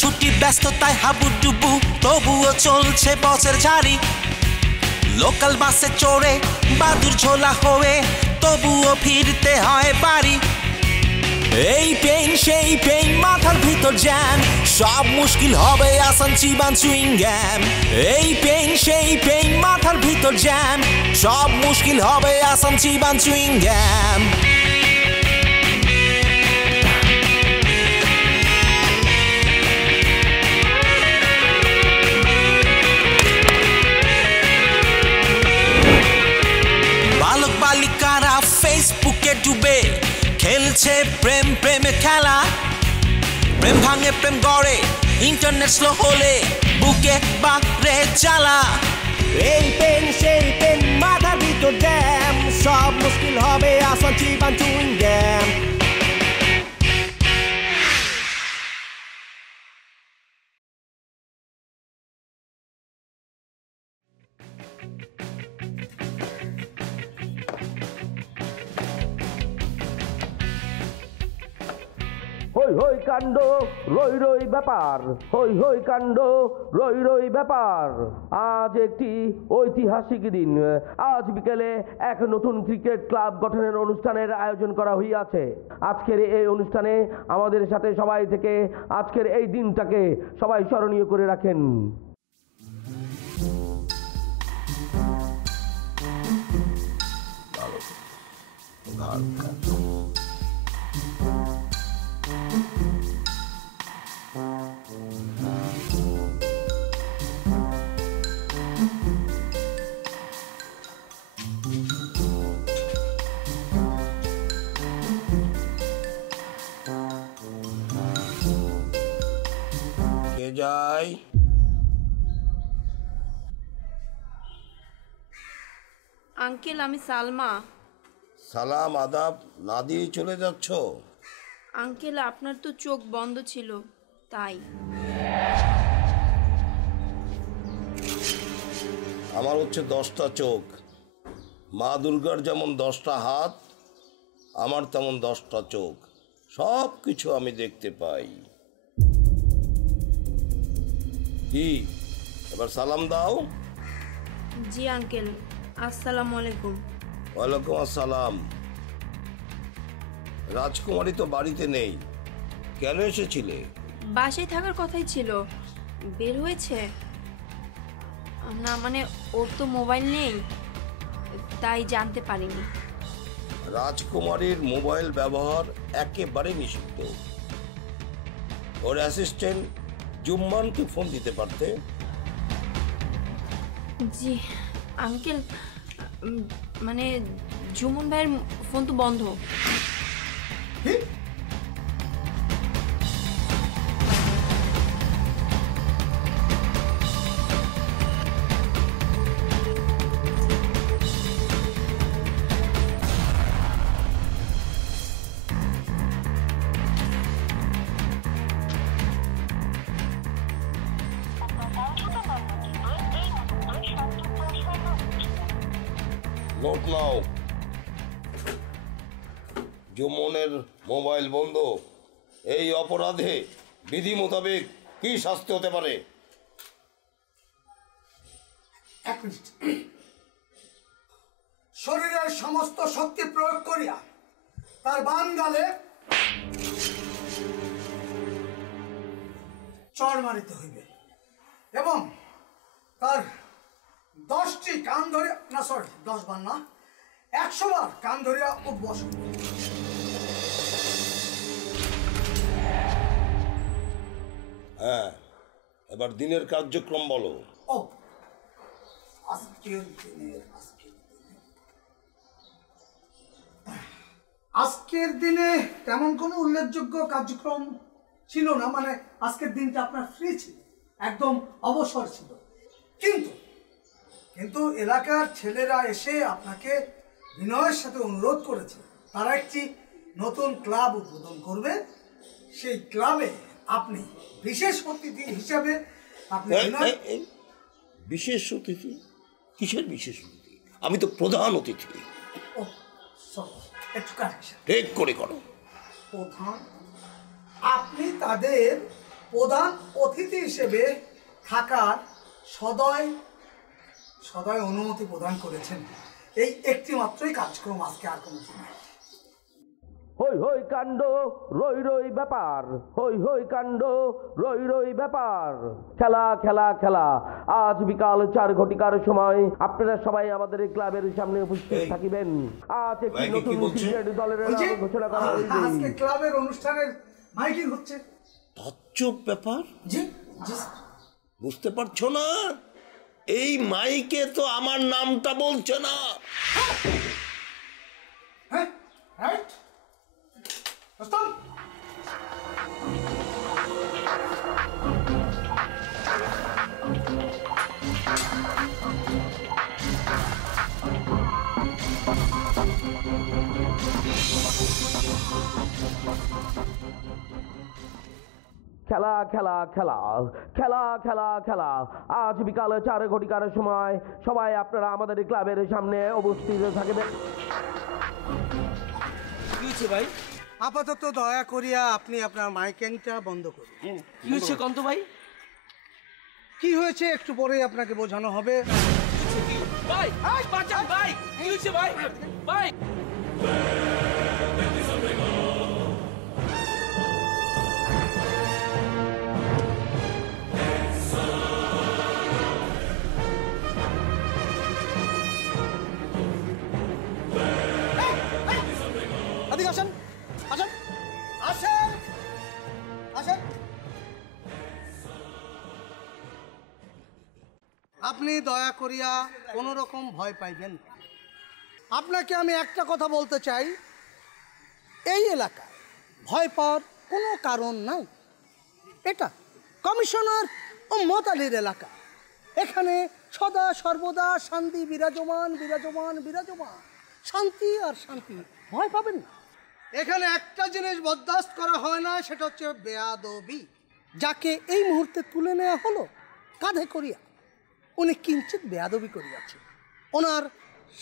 ছুটি ব্যস্ততায় হাবুডুবু, তবুও চলছে বসের ঝাড়ি। লোকাল বাসে চড়ে বাদুর ঝোলা হয়ে তবুও ফিরতে হয় বাড়ি। এই পেইন সেই পেইন, মাথার ভিতর জ্যাম, সব মুশকিল হবে আসান চিবান চুইং গ্যাম। এই পেইন সেই পেইন, মাথার ভিতর জ্যাম, সব মুশকিল হবে আসান চিবান চুইং গ্যাম। বালক বালিকারা ফেসবুকে ডুবে খেলছে প্রেম প্রেমে খেলা। প্রেম ভাঙে প্রেম গড়ে, ইন্টারনেট স্লো হলে বুকে বাড়ে জ্বালা। এই পেন সেই পেন, মাথার ভিতর জ্যাম, সব মুশকিল হবে আসান চিবান চুইং গ্যাম। হই হই কাণ্ড রই রই ব্যাপার, হই হই কাণ্ড রই রই ব্যাপার। আজ একটি ঐতিহাসিক দিন। আজ বিকেলে এক নতুন ক্রিকেট ক্লাব গঠনের অনুষ্ঠানের আয়োজন করা হইয়াছে। আজকের এই অনুষ্ঠানে আমাদের সাথে সবাই থেকে আজকের এই দিনটাকে সবাই স্মরণীয় করে রাখেন। যাই আঙ্কেল, আমি সালমা। সালাম আদাব না দিয়ে চলে যাচ্ছ? আঙ্কেল, আপনার তো চোখ বন্ধ ছিল তাই। আমার হচ্ছে 10টা চোখ। মা দুর্গার যেমন 10টা হাত, আমার তেমন 10টা চোখ। সব কিছু আমি দেখতে পাই। কি এবার সালাম দাও। জি আঙ্কেল, আসসালামু আলাইকুম। ওয়ালাইকুম আসসালাম। রাজকুমারী তো বাড়িতে নেই, কেন এসেছিলে? বাসায় থাকার কথাই ছিল, বের হয়েছে না, মানে ওর তো মোবাইল নেই তাই জানতে পারিনি। রাজকুমারীর মোবাইল ব্যবহার একেবারে নিষিদ্ধ। ওর অ্যাসিস্ট্যান্ট জুম্মানকে ফোন দিতে পারতে। জি আঙ্কেল, মানে জুমন ভাইয়ের ফোন তো বন্ধ। নোট নাও, জুমনের মোবাইল বন্ধ। এই অপরাধে বিধি মোতাবেক কি শাস্তি হতে পারে? শরীরের সমস্ত শক্তি প্রয়োগ করিয়া তার বাম গালে চড় মারিতে হইবে এবং তার 10টি কান ধরে, না সরি 10 বার না, 100 বার কান ধরিয়া উপবাস হইবে। হ্যাঁ, এবার দিনের কার্যক্রম বলো। ও আজকের দিনে তেমন কোনো উল্লেখযোগ্য কার্যক্রম ছিল না, মানে আজকের দিনটা আপনার ফ্রি ছিল, একদম অবসর ছিল। কিন্তু এলাকার ছেলেরা এসে আপনাকে বিনয়ের সাথে অনুরোধ করেছে তারা একটি নতুন ক্লাব উদ্বোধন করবে। সেই ক্লাবে আপনি বিশেষ অতিথি হিসাবে আপনি বিশেষ অতিথি? কিসের বিশেষ অতিথি? আমি তো প্রধান অতিথি। ও সরি, একটু কারেকশন। ঠিক করে করো। প্রধান, আপনি তাদের প্রধান অতিথি হিসেবে থাকার সদয় সদয় অনুমতি প্রদান করেছেন। এই একটি মাত্রই কার্যক্রম, আজকে আর কোনো কিছু নাই। হই হই কাণ্ড রই রই ব্যাপার, হই হই কাণ্ড রই রই ব্যাপার। খেলা খেলা খেলা, আজ বিকাল 4 ঘটিকার সময় আপনারা সবাই আমাদের এই ক্লাবের সামনে উপস্থিত থাকিবেন। আজ একটি নতুন ক্রিকেট দলের নাম ঘোষণা করা হয়েছে। আজকে ক্লাবের অনুষ্ঠানের মাইকিং হচ্ছে। তাজ্জব ব্যাপার, জি জি। বুঝতে পারছো না? এই মাইকে তো আমার নামটা বলছে না। হ্যাঁ রাইট। দোস্তন খেলা খেলা খেলা, খেলা খেলা খেলা, আজ বিকাল 4 ঘটিকার সময় সবাই আপনারা আমাদের এই ক্লাবের সামনে উপস্থিত থাকবেন। কি হচ্ছে ভাই? আপাতত দয়া করিয়া আপনি আপনার মাইকিংটা বন্ধ করুন। কি হচ্ছে কন্ত ভাই? কি হয়েছে একটু পরেই আপনাকে বোঝানো হবে। ভাই বাঁচান ভাই, কি হচ্ছে ভাই? ভাই এদিকে আসেন, আসেন, আসেন, আসেন। আপনি দয়া করিয়া কোনো রকম ভয় পাইবেন না। আপনাকে আমি একটা কথা বলতে চাই, এই এলাকায় ভয় পাওয়ার কোনো কারণ নাই। এটা কমিশনার ও মতালির এলাকা। এখানে সদা সর্বদা শান্তি বিরাজমান বিরাজমান বিরাজমান, শান্তি আর শান্তি, ভয় পাবেন না। এখানে একটা জিনিস বরদাস্ত করা হয় না, সেটা হচ্ছে বেয়াদবি। যাকে এই মুহূর্তে তুলে নেওয়া হলো কাঁধে করিয়া, উনি কিঞ্চিত বেয়াদবি করিয়াছে। ওনার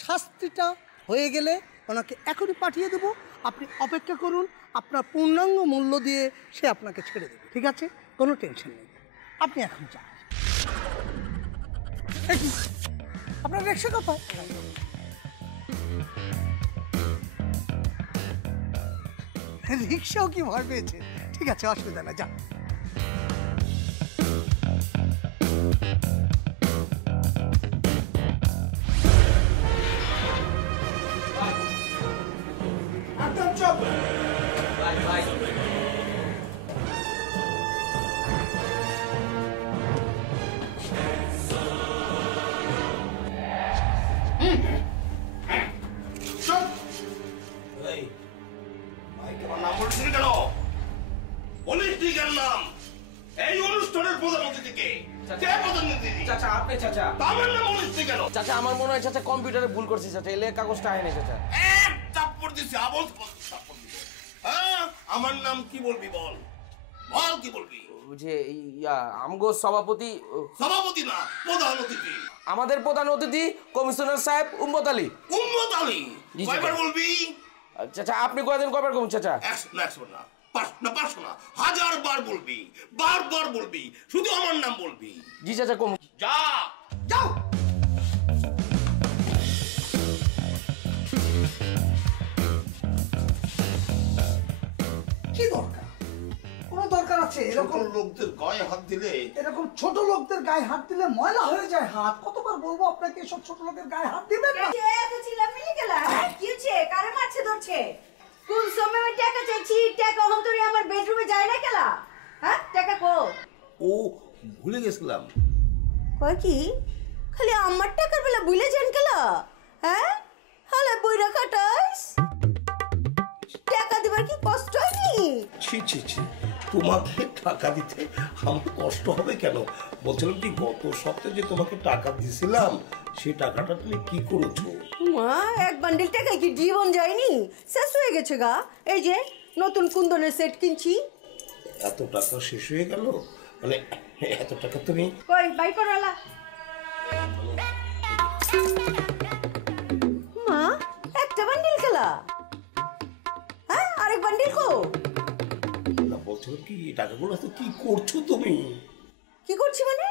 শাস্তিটা হয়ে গেলে ওনাকে এখনই পাঠিয়ে দেবো। আপনি অপেক্ষা করুন, আপনার পূর্ণাঙ্গ মূল্য দিয়ে সে আপনাকে ছেড়ে দেবে। ঠিক আছে, কোনো টেনশন নেই, আপনি এখন যান। আপনার রিক্সা কোথায়? রিক্সাও কি ভয় পেয়েছে? ঠিক আছে, অসুবিধা না, যান। একদম চুপ। ভাই ভাই এই মাইকে আমার নাম বলছিস কেন? বলিস নি কেন নাম? এই অনুষ্ঠানের প্রধান অতিথিকে কে প্রধান অতিথি? চাচা, আপনি চাচা। আমার নাম বলিস নি কেন? চাচা আমার মনে হয় চাচা কম্পিউটারে ভুল করছে চাচা, এলে কাগজটা আয় নাই চাচা। এক থাপ্পড় দিছি, আবল থাপ্পড় দিছি। হ্যাঁ, আমার নাম কি বলবি বল, বল কি বলবি? যে আমগো সভাপতি, সভাপতি না, প্রধান অতিথি। আমাদের প্রধান অতিথি কমিশনার সাহেব উম্মত আলী। উম্মত আলী। জি, কয়বার চাচা। বলবি? চাচা আপনি কয়দিন কবার কম চাচা? 100 না, 500 না, 1000 বার বলবি, বারবার বলবি, শুধু আমার নাম বলবি। জি চাচা কম। যা, যাও। কি দরকার? কোনো দরকার আছে? এরকম লোকদের গায়ে হাত দিলে এরকম ছোট লোকদের গায়ে হাত দিলে ময়লা হয়ে যায় হাত। কতবার বলবো আপনাকে এসব ছোট লোকের গায়ে হাত দিবেন না। কোন সময় আমি টাকা চাইছি, টাকা হন্তরে আমার বেডরুমে যায় না কেলা? হ্যাঁ, টাকা কো? ও ভুলে গেছিলাম। কয় কি খালি আমার টাকার বেলা ভুলে যান কেলা? হ্যাঁ, হালে বইরা খাটাইস, টাকা দিবার কি কষ্ট হয়নি? ছি ছি ছি, তোমাকে টাকা দিতে আমার কষ্ট হবে কেন? বলছিলাম কি, গত সপ্তাহে যে তোমাকে টাকা দিয়েছিলাম, সেই টাকাটা তুমি কি করেছো? মা, এক বান্ডিল টাকায় কি জীবন যায়নি? শেষ হয়ে গেছে গা। এই যে নতুন কুন্দনের সেট কিনছি। এত টাকা শেষ হয়ে গেল? মানে এত টাকা তুমি? কই বাই করালা? মা, একটা বান্ডিল খেলা। হ্যাঁ, আরেক বান্ডিল কো? না, বলছিলাম কি টাকাগুলো তো কি করছো তুমি? কি করছি মানে?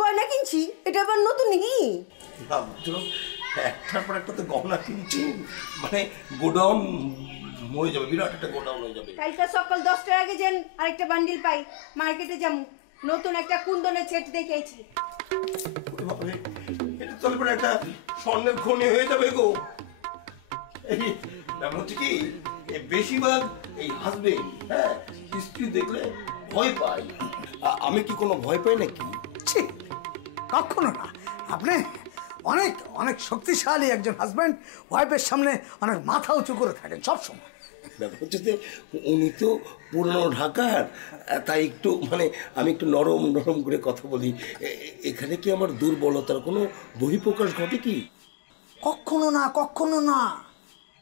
গয়না কিনছি, এটা আবার নতুন নাকি? ভাবছিলাম একটার পর একটা তো গহনা কিনছি, মানে গোডাউন হয়ে যাবে, বিরাট একটা গোডাউন হয়ে যাবে। কালকে সকাল 10টার আগে যেন আরেকটা বান্ডিল পাই, মার্কেটে যাবো, নতুন একটা কুন্দনের সেট দেখেছি। এটা তাহলে পরে একটা স্বর্ণের খনি হয়ে যাবে গো। এই ব্যাপার হচ্ছে কি, বেশিরভাগ এই হাজবেন্ড, হ্যাঁ, স্ত্রী দেখলে ভয় পায়। আমি কি কোনো ভয় পাই নাকি? ঠিক, কখনো না। আপনি অনেক অনেক শক্তিশালী একজন হাজব্যান্ড, ওয়াইফের সামনে অনেক মাথা উঁচু করে থাকেন সবসময়। ব্যাপার হচ্ছে যে উনি তো পুরনো ঢাকার, তাই একটু মানে আমি একটু নরম নরম করে কথা বলি। এখানে কি আমার দুর্বলতার কোনো বহিঃপ্রকাশ ঘটে কি? কখনো না, কখনো না।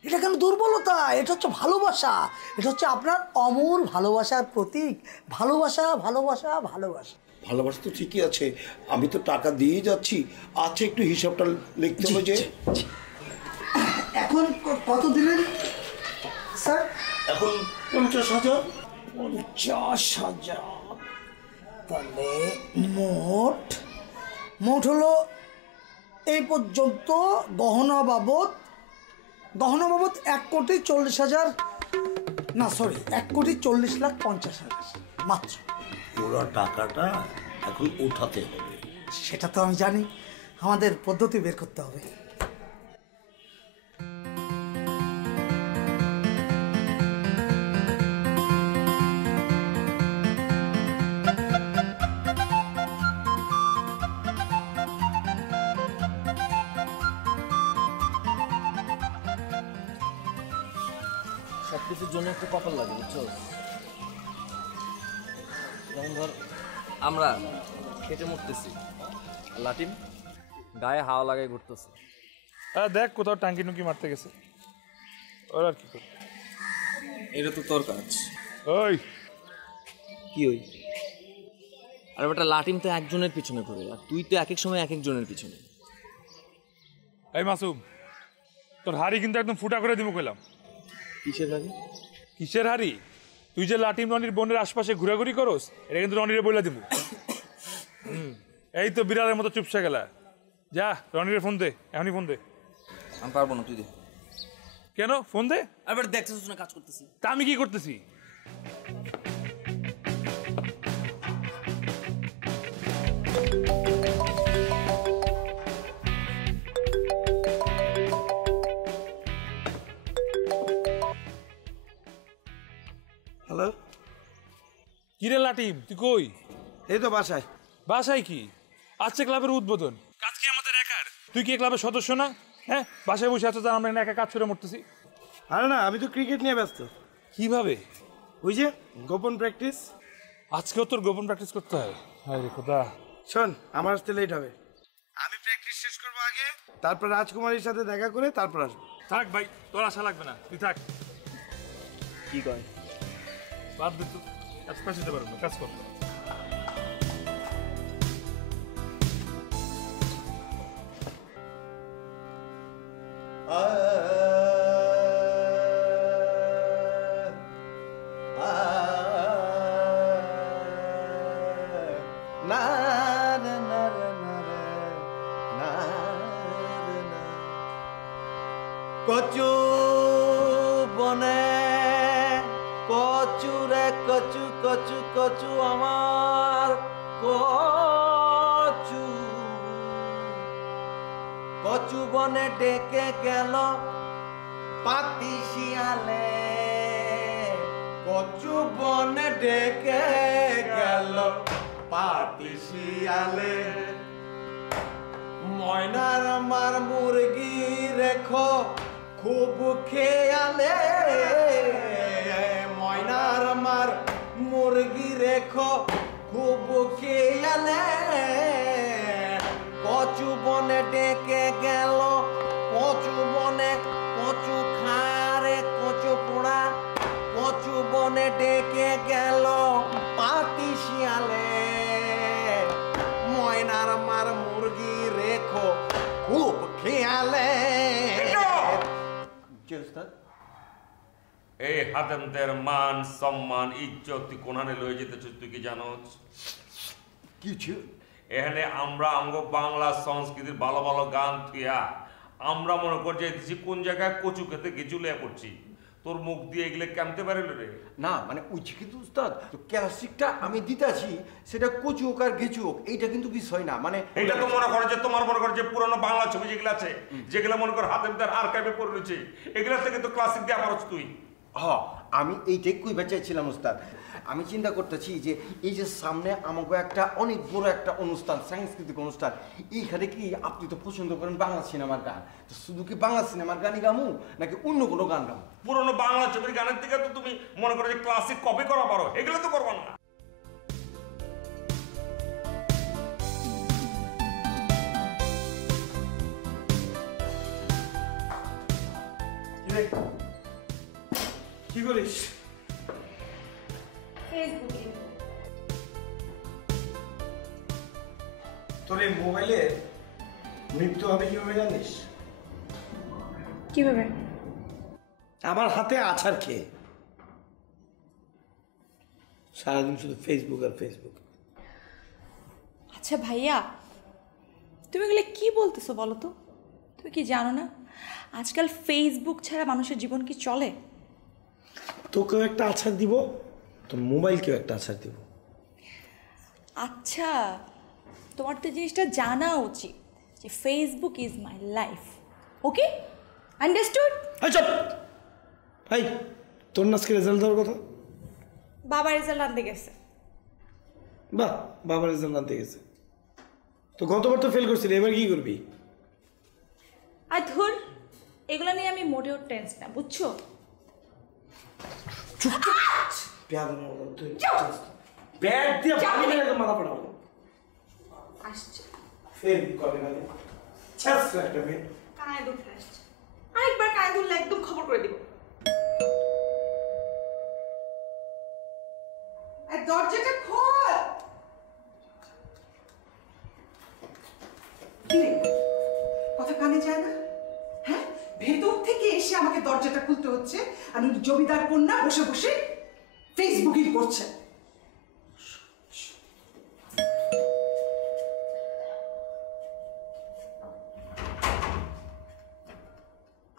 এটা কেন দুর্বলতা? এটা হচ্ছে ভালোবাসা। এটা হচ্ছে আপনার অমর ভালোবাসার প্রতীক। ভালোবাসা, ভালোবাসা, ভালোবাসা। ভালোবাসা তো ঠিকই আছে, আমি তো টাকা দিয়ে যাচ্ছি, আছে একটু হিসাবটা লিখতে হবে। যে এখন কত দিলেন স্যার? এখন 50,000। 50,000, তাহলে মোট হলো এই পর্যন্ত গহনা বাবদ 1,40,000, না সরি 1,40,50,000 মাত্র। পুরো টাকাটা এখন উঠাতে হবে। সেটা তো আমি জানি, আমাদের পদ্ধতি বের করতে হবে। সবকিছুর জন্য একটু কপাল লাগে, বুঝছো? যেমন ধর আমরা খেটে মরতেছি, লাটিম গায়ে হাওয়া লাগায় ঘুরতেছে। দেখ কোথাও টাঙ্কি টুঙ্কি মারতে গেছে, ওর আর কি করবে? এটা তো তোর কাজ। ওই কি ওই? আর বেটা লাটিম তো একজনের পিছনে ঘুরে, আর তুই তো এক এক সময় এক একজনের পিছনে। এই মাসুম, তোর হাড়ি কিন্তু একদম ফুটা করে দিব কইলাম। কিসের লাগে? কিসের হাড়ি? তুই যে লাটিম রনির বোনের আশপাশে ঘোরাঘুরি করস, এটা কিন্তু রনিরে বলে দিব। এই তো বিড়ালের মতো চুপসে গেলা। যা রনিরে ফোন দে, এখনই ফোন দে। আমি পারবো না, তুই দে। কেন? ফোন দে। আর বেটা দেখতেছিস না কাজ করতেছি। তা আমি কি করতেছি? হ্যালো, কিরে লাটিম, তুই কই? এই তো বাসায়। বাসায় কি? আজকে ক্লাবের উদ্বোধন, কাজ কি আমাদের একার? তুই কি ক্লাবের সদস্য না? হ্যাঁ, বাসায় বসে আছো, আমরা একা কাজ করে মরতেছি। আরে না, আমি তো ক্রিকেট নিয়ে ব্যস্ত। কিভাবে? ওই যে গোপন প্র্যাকটিস। আজকেও তোর গোপন প্র্যাকটিস করতে হয়? হায় রে খোদা। শোন, আমার আসতে লেট হবে, আমি প্র্যাকটিস শেষ করবো আগে, তারপর রাজকুমারীর সাথে দেখা করে তারপর আসবো। থাক ভাই, তোর আশা লাগবে না, তুই থাক। কি কয়? বাদ দে, তুই কাজ পাঠাতে পারবো না, কাজ কর। কচু বনে কচু রে কচু কচু কচু আমার কচু, কচু বনে ডেকে গেল পাতি শিয়ালে, কচু বনে ডেকে গেল পাতি শিয়ালে, ময়নার আমার মুরগি রেখো খুব খেয়ালে, ময়নার আমার মুরগি রেখো খুব খেয়ালে, কচু বনে ডেকে গেল, কচু বনে কচু খারে কচু পোড়া, কচু বনে ডেকে গেল পাতি শিয়ালে, ময়নার আমার মুরগি রেখো খুব খেয়ালে। এই হাতেমদের মান সম্মান ইজ্জত তুই কোনখানে লয়ে যেতেছিস তুই কি জানোস? কিছু এখানে আমরা আঙ্গ বাংলা সংস্কৃতির ভালো ভালো গান থুয়া আমরা মনে কর যাইতেছি কোন জায়গায় কচু খেতে গিজুলিয়া করছি। তোর মুখ দিয়ে এগুলো কেমতে পারিল রে? না মানে ওই কিন্তু উস্তাদ ক্লাসিকটা আমি দিতাছি, সেটা কচু হোক আর গেচু হোক এইটা কিন্তু বিষয় না। মানে এটা তো মনে করে যে তোমার মনে করে যে পুরনো বাংলা ছবি যেগুলো আছে যেগুলো মনে কর হাতেমদের আর্কাইভে পড়ে রয়েছে এগুলা থেকে তো ক্লাসিক দিয়ে পারছ তুই। হ্যাঁ আমি এইটাই কইবার চাইছিলাম উস্তাদ। আমি চিন্তা করতেছি যে এই যে সামনে আমাকে একটা অনেক বড় একটা অনুষ্ঠান, সাংস্কৃতিক অনুষ্ঠান, এইখানে কি আপনি তো পছন্দ করেন বাংলা সিনেমার গান, তো শুধু কি বাংলা সিনেমার গানই গামু নাকি অন্য কোনো গান গামু? পুরনো বাংলা ছবির গানের থেকে তো তুমি মনে করো যে ক্লাসিক কপি করা পারো, এগুলো তো করবো না। কি করিস? তোর এই মোবাইলের মৃত্যু হবে কিভাবে জানিস? কিভাবে? আমার হাতে আছাড় খেয়ে সারাদিন শুধু ফেসবুক আর ফেসবুক। আচ্ছা ভাইয়া, তুমি এগুলো কি বলতেছো বলো তো? তুমি কি জানো না আজকাল ফেসবুক ছাড়া মানুষের জীবন কি চলে? তোকেও একটা আছাড় দিব, তোর মোবাইলকেও একটা আছাড় দিব। আচ্ছা, তোমার তো জিনিসটা জানা উচিত যে Facebook is my life. Okay, understood? আচ্ছা ভাই, তোর নাচকে রেজাল্ট দেওয়ার কথা? বাবা রেজাল্ট আনতে গেছে। বাহ, বাবা রেজাল্ট আনতে গেছে। তো গতবার তো ফেল করছিলি, এবার কি করবি? আর ধর, এগুলো নিয়ে আমি মোটেও টেন্স না, বুঝছো? ব্যাট দিয়ে ভাঙি মেরে মাথা ফাটাবো। আসছে ফেল কবে মানে ছাস একটা ফেল। কানে দুল আসছে, আরেকবার কানে দুল একদম খবর করে দিব। আর দরজাটা খোল। কথা কানে যায় না? হ্যাঁ, ভেতর থেকে এসে আমাকে দরজাটা খুলতে হচ্ছে আর জমিদার কন্যা বসে বসে ফেসবুকিং করছে।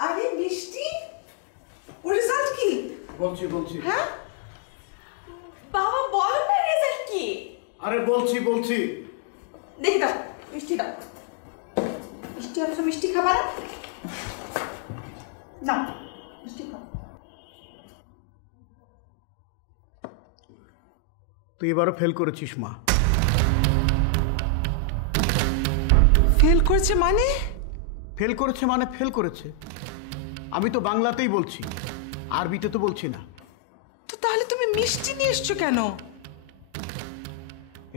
আরে মিষ্টি, ওর রেজাল্ট কি? বলছি হ্যাঁ বাবা বলো না রেজাল্ট কি? আরে বলছি দেখি দাও, মিষ্টি দাও। মিষ্টি অথচ মিষ্টি খাবার না, মিষ্টি খাও। তুই এবারও ফেল করেছিস মা। ফেল করেছে মানে? ফেল করেছে মানে ফেল করেছে। আমি তো বাংলাতেই বলছি, আরবিতে তো বলছি না। তো তাহলে তুমি মিষ্টি নিয়ে এসছো কেন?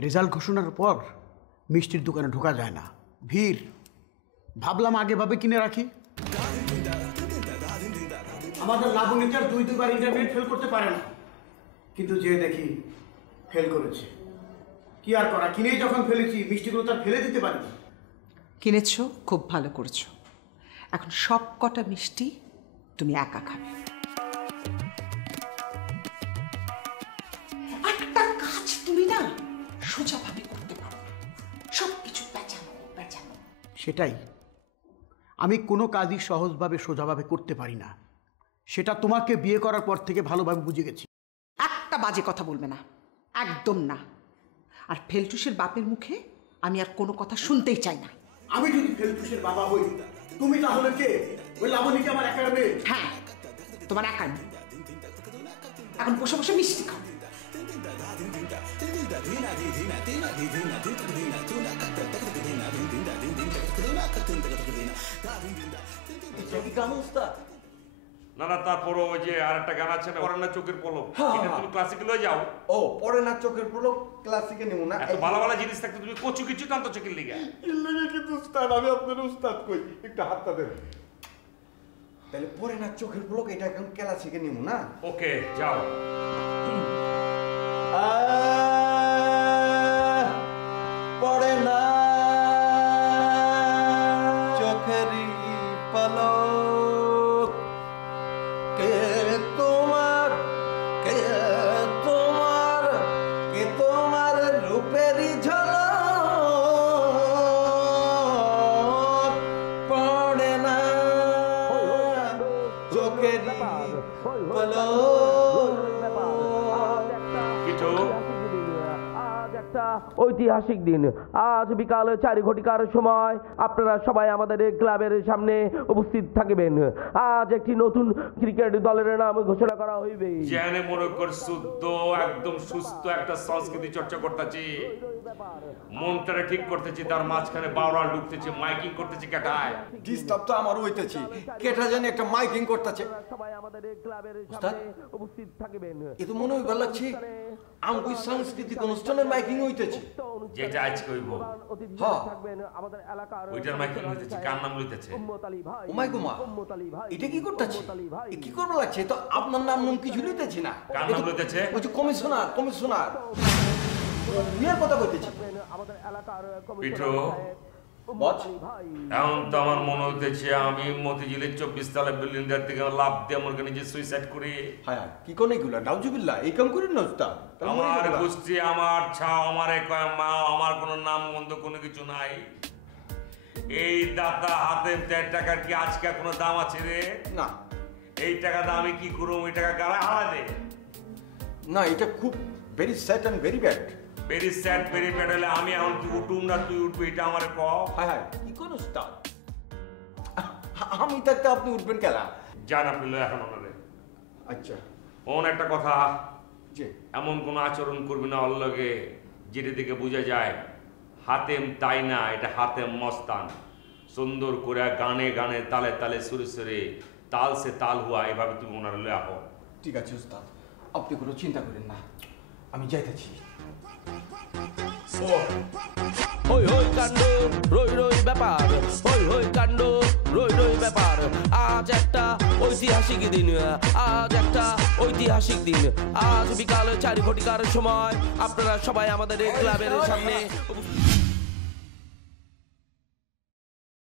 রেজাল্ট ঘোষণার পর মিষ্টির দোকানে ঢোকা যায় না, ভিড়। ভাবলাম আগে ভাবে কিনে রাখি। আমাদের লাবণীতে আর দুইবার ইন্টারনেট ফেল করতে পারে না, কিন্তু যে দেখি ফেল করেছে। কি আর করা, কিনেই যখন ফেলেছি মিষ্টিগুলো তার ফেলে দিতে পারি না। কিনেছো, খুব ভালো করেছো। এখন সব কটা মিষ্টি তুমি একা খাবে। একটা কাজ তুমি না সোজাভাবে করতে পারো, সবকিছু পেঁচানো। সেটাই, আমি কোনো কাজই সহজভাবে সোজাভাবে করতে পারি না। সেটা তোমাকে বিয়ে করার পর থেকে ভালোভাবে বুঝে গেছি। একটা বাজে কথা বলবে না, একদম না। আর ফেলটুসের বাপের মুখে আমি আর কোনো কথা শুনতেই চাই না। আমি যদি ফেলটুসের বাবা হই, তুমি তাহলে কে? ওই লাবণীকে আমার একার মেয়ে? হ্যাঁ, তোমার একার মেয়ে। এখন বসে বসে মিষ্টি খাও। না না, তারপরও ওই যে আরেকটা গান আছে না, পরে না চোখের পলক, এটা তুমি ক্লাসিকে লয়ে যাও। ও পরে না চোখের পলক ক্লাসিকে নেব না। এত ভালো ভালো জিনিস থাকতে তুমি কচু কিছু টানতো চোখের লিগা। কিন্তু উস্তাদ, আমি আপনার উস্তাদ কই, একটু হাতটা দেন। তাহলে পরে না চোখের পলক এটা এখন ক্লাসিকে নেব না। ওকে, যাও। পড়ে না চোখেরই পলক, কে তোমার ঐতিহাসিক দিন। আজ বিকাল 4 ঘটিকার সময় আপনারা সবাই আমাদের এই ক্লাবের সামনে উপস্থিত থাকবেন। আজ একটি নতুন ক্রিকেট দলের নাম ঘোষণা করা হইবে। জানে মনে কর শুদ্ধ একদম সুস্থ একটা সংস্কৃতি চর্চা করতেছি, মনটারে ঠিক করতেছি, তার মাঝখানে বাউরাল ঢুকতেছে, মাইকিং করতেছে। কেটায় ডিস্টার্ব তো আমার হইতেছি, কেটা জানি একটা মাইকিং করতেছে। সবাই আমাদের এই ক্লাবের সামনে উপস্থিত থাকবেন। এ তো মনে হইবার লাগছে আমগো সাংস্কৃতিক অনুষ্ঠানের মাইকিং হইতেছে। যেটা আজ কইব হ্যাঁ আমাদের এলাকার ওইটার মাইকিং হইতেছে। কার নাম লইতেছে? ও মাই গো মা, এটা কি করতেছে? এ কি করবা লাগছে? তো আপনার নাম কিছু লইতেছি না। কার নাম লইতেছে? ওই যে কমিশনার নিয়ে কথা কইতেছি। পিঠো বস, এখন তো আমার মনে হইতেছে আমি মতিঝিলের 24 তলা বিল্ডিংটার থেকে লাভ দিয়ে আমার নিজে সুইসাইড করি। হ্যাঁ কি কোন এগুলা নাউজুবিল্লাহ, এই কাম করেন না উস্তাদ। আমার গোষ্ঠী, আমার ছাও, আমারে কয় মা, আমার কোনো নাম গন্ধ কোনো কিছু নাই। এই দাতা হাতে 4 টাকার কি আজকে কোনো দাম আছে রে? না। এই টাকা দাম আমি কি করব? ওই টাকা কারা হারাবে? না, এটা খুব very sad and very bad. Very sad very bad হলে আমি এখন তুই উঠুম না তুই উঠবি, এটা আমারে কও। হ্যাঁ কি কোন উস্তাদ, আমি থাকতে আপনি উঠবেন কেলা? জান আপনি লো এখন ওনারে। আচ্ছা ওন একটা কথা, যে এমন কোনো আচরণ করবি না ওর লগে যেটা থেকে বোঝা যায় হাতেম তাই না, এটা হাতেম মস্তান। সুন্দর করে গানে গানে তালে তালে সুরে সুরে তাল সে তাল হুয়া, এভাবে তুমি ওনার লয়ে আহো। ঠিক আছে উস্তাদ, আপনি কোনো চিন্তা করেন না, আমি যাইতেছি। হই হই কাণ্ড রই রই ব্যাপার, হই হই কাণ্ড রই রই ব্যাপার। আজ একটা ঐতিহাসিক দিন, আজ একটা ঐতিহাসিক দিন। আজ বিকাল 4 ঘটিকার সময় আপনারা সবাই আমাদের এই ক্লাবের সামনে